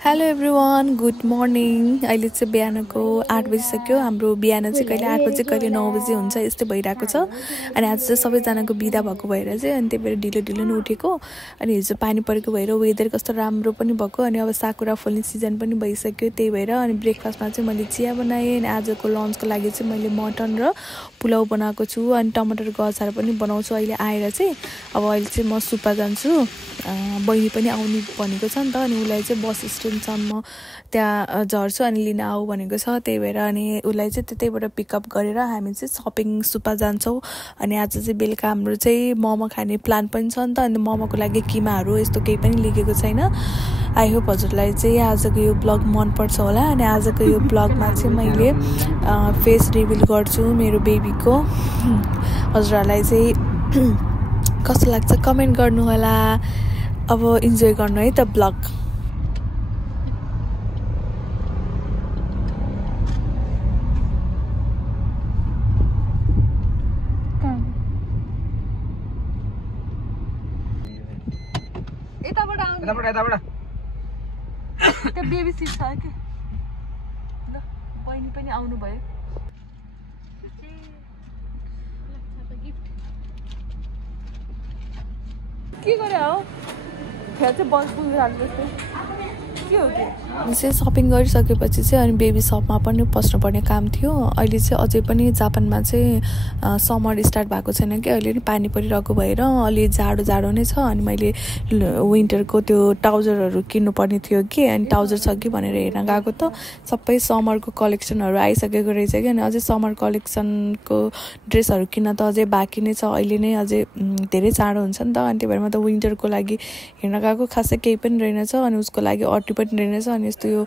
Hello everyone good morning. अहिले चाहिँ बिहानको 8 बजिसक्यो। हाम्रो बिहान चाहिँ कहिले 8 बजे कहिले 9 बजे हुन्छ, यस्तै भइरहेको छ। अनि आज चाहिँ सबैजनाको बिदा भएको भएर चाहिँ अनि त्यही भएर ढिलो ढिलो नै उठेको। अनि हिजो पानी परेको भएर वेदर कस्तो राम्रो पनि भएको। अनि अब साकुरा फल्ने सिजन पनि भइसक्यो, त्यही भएर अनि ब्रेकफास्टमा चाहिँ मैले चिया बनाएँ। अनि आजको लन्चको लागि चाहिँ मैले मटन र पुलाउ बनाएको छु। अनि टमाटरको अचार पनि बनाउँछु अहिले आएर चाहिँ। अब अहिले चाहिँ म सुपा जान्छु। बहिनी पनि आउनु भनेको छ नि त, अनि उसलाई चाहिँ बस स्ट्यान्डसम्म त्यहाँ झर्छु अनि लिन आऊ भनेको छ। त्यही भएर अनि उसलाई चाहिँ त्यतैबाट पिकअप गरेर हामी चाहिँ सपिङ सुपा जान्छौँ। अनि आज चाहिँ बेलुका हाम्रो चाहिँ मोमो खाने प्लान पनि छ नि त। अनि मोमोको लागि किमाहरू यस्तो केही पनि लेखेको छैन। आई होप हजुरलाई चाहिँ आजको यो ब्लग मनपर्छ होला। अनि आजको यो ब्लगमा चाहिँ मैले फेस रिभिल गर्छु मेरो बेबीको। हजुरहरूलाई चाहिँ कस्तो लाग्छ कमेन्ट गर्नु होला। अब इन्जोय गर्नु है त ब्लग। यताबाट त्यो बेबी सिट छ के ल बहिनी पनि आउनु भयो। के गरे हो फेरि चाहिँ बस पुगिहाल्नु जस्तै के हो त्यो। चाहिँ सपिङ गरिसकेपछि चाहिँ अनि बेबी सपमा पनि पस्नुपर्ने काम थियो। अहिले चाहिँ अझै पनि जापानमा चाहिँ समर स्टार्ट भएको छैन कि, अहिले नि पानी परिरहेको भएर अलि जाडो जाडो नै छ। अनि मैले विन्टरको त्यो ट्राउजरहरू किन्नुपर्ने थियो कि, अनि ट्राउजर छ कि भनेर हेर्न गएको त सबै समरको कलेक्सनहरू आइसकेको रहेछ कि। अनि अझै समर कलेक्सनको ड्रेसहरू किन्न त अझै बाँकी नै छ। अहिले नै अझै धेरै जाडो हुन्छ नि त। अनि त्यही भएर म त विन्टरको लागि हेर्न गएको, खासै केही पनि रहेनछ। अनि उसको लागि अटी पनि रहेनछ। अनि यस्तो यो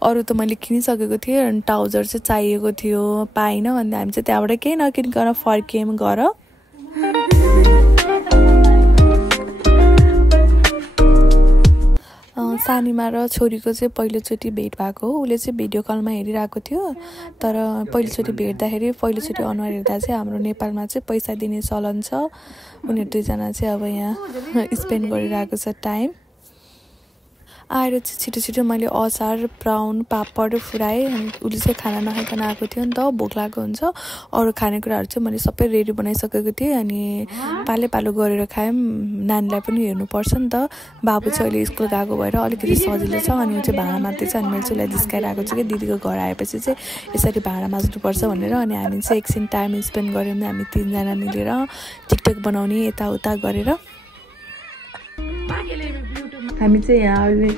अरू त मैले किनिसकेको थिएँ। अनि ट्राउजर चाहिँ चाहिएको थियो, पाइनँ। अनि हामी चाहिँ त्यहाँबाट केही नकिनिकन फर्कियौँ घर। सानीमा र छोरीको चाहिँ पहिलोचोटि भेट भएको हो। उसले चाहिँ भिडियो कलमा हेरिरहेको थियो। तर पहिलोचोटि भेट्दाखेरि पहिलोचोटि अनुहार हेर्दा चाहिँ हाम्रो नेपालमा चाहिँ पैसा दिने चलन छ। उनीहरू दुईजना चाहिँ अब यहाँ स्पेन्ड गरिरहेको छ टाइम। आएर चाहिँ छिटो छिटो मैले अचार प्राउन पापड फुराएँ। अनि उसले चाहिँ खाना नखाइकन आएको थियो नि त, भोक लागेको हुन्छ। अरू खानेकुराहरू चाहिँ मैले सबै रेडी बनाइसकेको थिएँ। अनि पाले पालो गरेर खायौँ, नानीलाई पनि हेर्नुपर्छ नि त। बाबु चाहिँ अहिले स्कुल गएको भएर अलिकति सजिलो छ। अनि ऊ चाहिँ भाँडा मात्दैछ। अनि मैले चाहिँ उसलाई जिस्काइरहेको छु कि दिदीको घर आएपछि चाहिँ यसरी भाँडा माझ्नुपर्छ भनेर। अनि हामी चाहिँ एकछिन टाइम स्पेन्ड गऱ्यौँ हामी तिनजना मिलेर टिकटक बनाउने यताउता गरेर। हामी चाहिँ यहाँ अहिले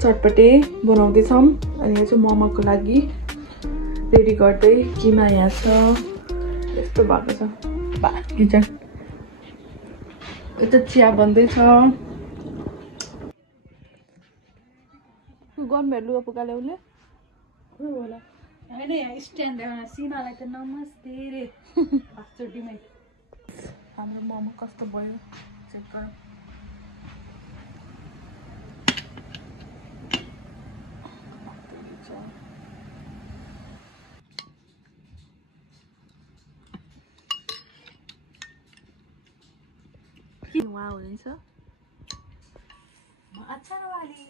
चटपटे बनाउँदैछौँ। अनि यो चाहिँ मोमोको लागि रेडी गर्दै। किमा यहाँ छ, यस्तो भएको छ किचन। यता चिया बन्दैछ। गर्नु लुगा पुकाले उसले होइन यहाँ स्ट्यान्ड सीमालाई त नमस्ते रे चोटिमै। हाम्रो मोमो कस्तो भयो चेक गर। उहाँ हुनुहुन्छ अचारवाली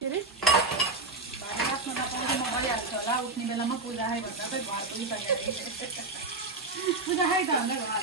के अरे भाडा राख्न नपाउँदा म भइहाल्छु होला। उठ्ने बेलामा पूजा है भन्दा चाहिँ घर पुगिसकेको पूजा है त भन्दा घर